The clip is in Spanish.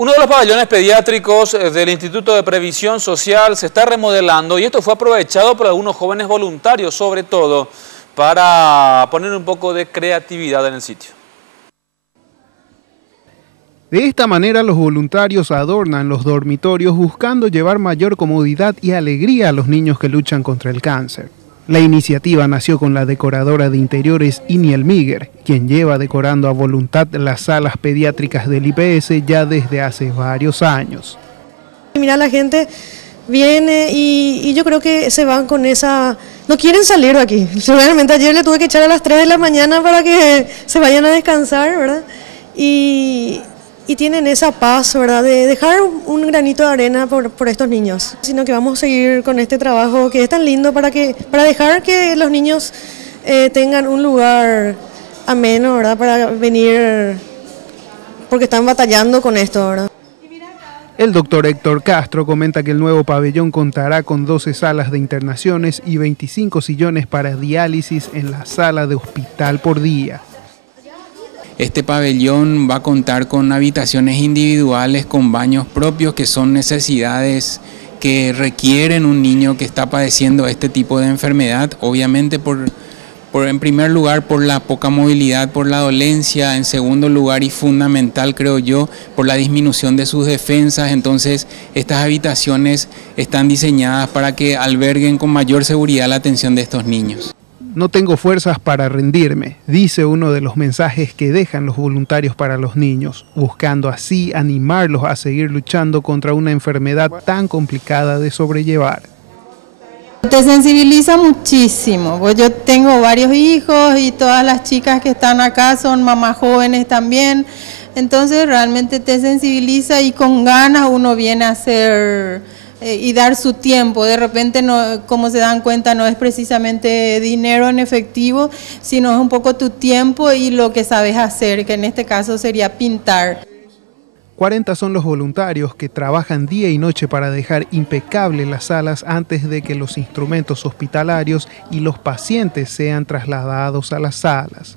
Uno de los pabellones pediátricos del Instituto de Previsión Social se está remodelando y esto fue aprovechado por algunos jóvenes voluntarios, sobre todo, para poner un poco de creatividad en el sitio. De esta manera los voluntarios adornan los dormitorios buscando llevar mayor comodidad y alegría a los niños que luchan contra el cáncer. La iniciativa nació con la decoradora de interiores Iniel Míguer, quien lleva decorando a voluntad las salas pediátricas del IPS ya desde hace varios años. Mira, la gente viene y yo creo que se van con esa... No quieren salir de aquí. Realmente ayer le tuve que echar a las 3 de la mañana para que se vayan a descansar, ¿verdad? Y tienen esa paz, ¿verdad?, de dejar un granito de arena por estos niños. Sino que vamos a seguir con este trabajo que es tan lindo para dejar que los niños tengan un lugar ameno, ¿verdad?, para venir, porque están batallando con esto, ¿verdad? El doctor Héctor Castro comenta que el nuevo pabellón contará con 12 salas de internaciones y 25 sillones para diálisis en la sala de hospital por día. Este pabellón va a contar con habitaciones individuales con baños propios, que son necesidades que requieren un niño que está padeciendo este tipo de enfermedad, obviamente en primer lugar por la poca movilidad, por la dolencia, en segundo lugar y fundamental creo yo, por la disminución de sus defensas. Entonces estas habitaciones están diseñadas para que alberguen con mayor seguridad la atención de estos niños. No tengo fuerzas para rendirme, dice uno de los mensajes que dejan los voluntarios para los niños, buscando así animarlos a seguir luchando contra una enfermedad tan complicada de sobrellevar. Te sensibiliza muchísimo, pues yo tengo varios hijos y todas las chicas que están acá son mamás jóvenes también, entonces realmente te sensibiliza y con ganas uno viene a hacer y dar su tiempo. De repente, no, como se dan cuenta, no es precisamente dinero en efectivo, sino es un poco tu tiempo y lo que sabes hacer, que en este caso sería pintar. 40 son los voluntarios que trabajan día y noche para dejar impecables las salas antes de que los instrumentos hospitalarios y los pacientes sean trasladados a las salas.